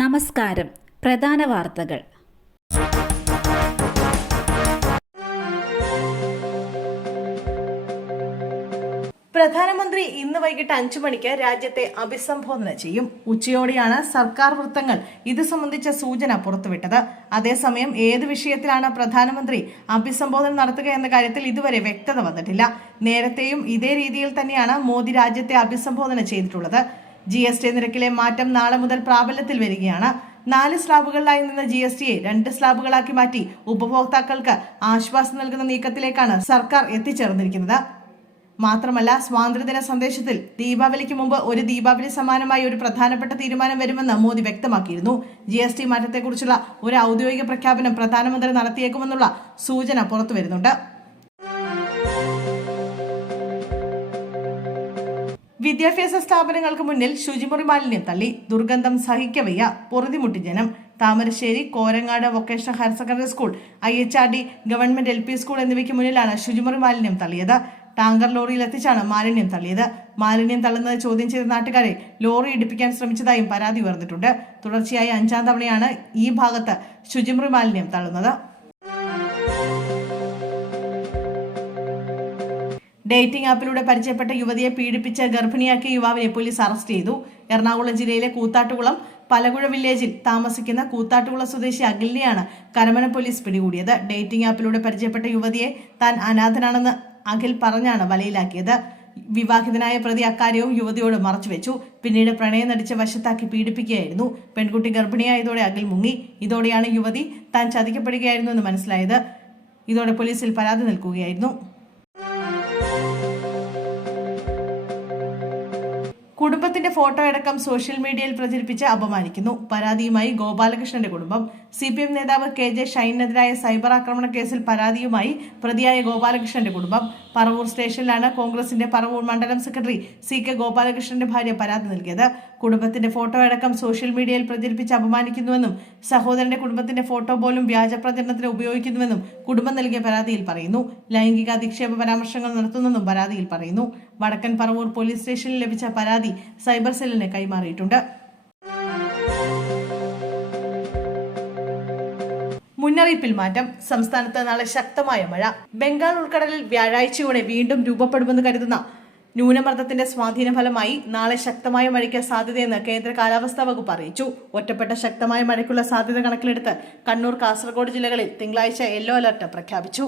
നമസ്കാരം. പ്രധാന വാർത്തകൾ. പ്രധാനമന്ത്രി ഇന്ന് വൈകിട്ട് അഞ്ചു മണിക്ക് രാജ്യത്തെ അഭിസംബോധന ചെയ്യും. ഉച്ചയോടെയാണ് സർക്കാർ വൃത്തങ്ങൾ ഇത് സംബന്ധിച്ച സൂചന പുറത്തുവിട്ടത്. അതേസമയം ഏത് വിഷയത്തിലാണ് പ്രധാനമന്ത്രി അഭിസംബോധന നടത്തുക എന്ന കാര്യത്തിൽ ഇതുവരെ വ്യക്തത വന്നിട്ടില്ല. നേരത്തെയും ഇതേ രീതിയിൽ തന്നെയാണ് മോദി രാജ്യത്തെ അഭിസംബോധന ചെയ്തിട്ടുള്ളത്. ജി എസ് ടി നിരക്കിലെ മാറ്റം നാളെ മുതൽ പ്രാബല്യത്തിൽ വരികയാണ്. നാല് സ്ലാബുകളിലായി നിന്ന് ജി എസ് ടിയെ രണ്ട് സ്ലാബുകളാക്കി മാറ്റി ഉപഭോക്താക്കൾക്ക് ആശ്വാസം നൽകുന്ന നീക്കത്തിലേക്കാണ് സർക്കാർ എത്തിച്ചേർന്നിരിക്കുന്നത്. മാത്രമല്ല സ്വാതന്ത്ര്യദിന സന്ദേശത്തിൽ ദീപാവലിക്ക് മുമ്പ് ഒരു ദീപാവലി സമാനമായി ഒരു പ്രധാനപ്പെട്ട തീരുമാനം വരുമെന്ന് മോദി വ്യക്തമാക്കിയിരുന്നു. ജി എസ് ടി മാറ്റത്തെക്കുറിച്ചുള്ള ഒരു ഔദ്യോഗിക പ്രഖ്യാപനം പ്രധാനമന്ത്രി നടത്തിയേക്കുമെന്നുള്ള സൂചന പുറത്തുവരുന്നുണ്ട്. വിദ്യാഭ്യാസ സ്ഥാപനങ്ങൾക്ക് മുന്നിൽ ശുചിമുറി മാലിന്യം തള്ളി ദുർഗന്ധം സഹിക്കവയ്യ പൊറുതിമുട്ടി ജനം. Thamarassery Korangad vocational higher secondary school I H R D government L P school എന്നിവയ്ക്ക് മുന്നിലാണ് ശുചിമുറി മാലിന്യം തള്ളിയത്. ടാങ്കർ ലോറിയിൽ എത്തിച്ചാണ് മാലിന്യം തള്ളിയത്. മാലിന്യം തള്ളുന്നത് ചോദ്യം ചെയ്ത നാട്ടുകാരെ ലോറി ഇടിപ്പിക്കാൻ ശ്രമിച്ചതായും പരാതി ഉയർന്നിട്ടുണ്ട്. തുടർച്ചയായി അഞ്ചാം തവണയാണ് ഈ ഭാഗത്ത് ശുചിമുറി മാലിന്യം തള്ളുന്നത്. ഡേറ്റിംഗ് ആപ്പിലൂടെ പരിചയപ്പെട്ട യുവതിയെ പീഡിപ്പിച്ച് ഗർഭിണിയാക്കിയ യുവാവിനെ പോലീസ് അറസ്റ്റ് ചെയ്തു. എറണാകുളം ജില്ലയിലെ കൂത്താട്ടുകുളം പലകുഴ വില്ലേജിൽ താമസിക്കുന്ന കൂത്താട്ടുകുളം സ്വദേശി അഖിലിനെയാണ് കരമന പോലീസ് പിടികൂടിയത്. ഡേറ്റിംഗ് ആപ്പിലൂടെ പരിചയപ്പെട്ട യുവതിയെ താൻ അനാഥനാണെന്ന് അഖിൽ പറഞ്ഞാണ് വലയിലാക്കിയത്. വിവാഹിതനായ പ്രതി അക്കാര്യവും യുവതിയോട് മറച്ചുവെച്ചു പിന്നീട് പ്രണയം നടിച്ച് വശത്താക്കി പീഡിപ്പിക്കുകയായിരുന്നു. പെൺകുട്ടി ഗർഭിണിയായതോടെ അഖിൽ മുങ്ങി. ഇതോടെയാണ് യുവതി താൻ ചതിക്കപ്പെടുകയായിരുന്നു എന്ന് മനസ്സിലായത്. ഇതോടെ പോലീസിൽ പരാതി നൽകുകയായിരുന്നു. കുടുംബത്തിന്റെ ഫോട്ടോ അടക്കം സോഷ്യൽ മീഡിയയിൽ പ്രചരിപ്പിച്ച് അപമാനിക്കുന്നു. പരാതിയുമായി ഗോപാലകൃഷ്ണന്റെ കുടുംബം സി പി എം നേതാവ് കെ ജെ ഷൈനെതിരായ സൈബർ ആക്രമണ കേസിൽ പരാതിയുമായി പ്രതിയായ ഗോപാലകൃഷ്ണന്റെ കുടുംബം. പറവൂർ സ്റ്റേഷനിലാണ് കോൺഗ്രസിന്റെ പറവൂർ മണ്ഡലം സെക്രട്ടറി സി കെ ഗോപാലകൃഷ്ണന്റെ ഭാര്യ പരാതി നൽകിയത്. കുടുംബത്തിന്റെ ഫോട്ടോ അടക്കം സോഷ്യൽ മീഡിയയിൽ പ്രചരിപ്പിച്ച് അപമാനിക്കുന്നുവെന്നും സഹോദരന്റെ കുടുംബത്തിന്റെ ഫോട്ടോ പോലും വ്യാജ പ്രചരണത്തിന് ഉപയോഗിക്കുന്നുവെന്നും കുടുംബം നൽകിയ പരാതിയിൽ പറയുന്നു. ലൈംഗിക അധിക്ഷേപ പരാമർശങ്ങൾ നടത്തുന്നെന്നും പരാതിയിൽ പറയുന്നു. വടക്കൻ പറവൂർ പോലീസ് സ്റ്റേഷനിൽ ലഭിച്ച പരാതി സൈബർ സെല്ലിന് കൈമാറിയിട്ടുണ്ട്. മുന്നറിയിപ്പിൽ മാറ്റം. സംസ്ഥാനത്ത് നാളെ ശക്തമായ മഴ. ബംഗാൾ ഉൾക്കടലിൽ വ്യാഴാഴ്ചയോടെ വീണ്ടും രൂപപ്പെടുമെന്ന് കരുതുന്ന ന്യൂനമർദ്ദത്തിന്റെ സ്വാധീന ഫലമായി നാളെ ശക്തമായ മഴയ്ക്ക് സാധ്യതയെന്ന് കേന്ദ്ര കാലാവസ്ഥാ വകുപ്പ് അറിയിച്ചു. ഒറ്റപ്പെട്ട ശക്തമായ മഴയ്ക്കുള്ള സാധ്യത കണക്കിലെടുത്ത് കണ്ണൂർ കാസർഗോഡ് ജില്ലകളിൽ തിങ്കളാഴ്ച യെല്ലോ അലർട്ട് പ്രഖ്യാപിച്ചു.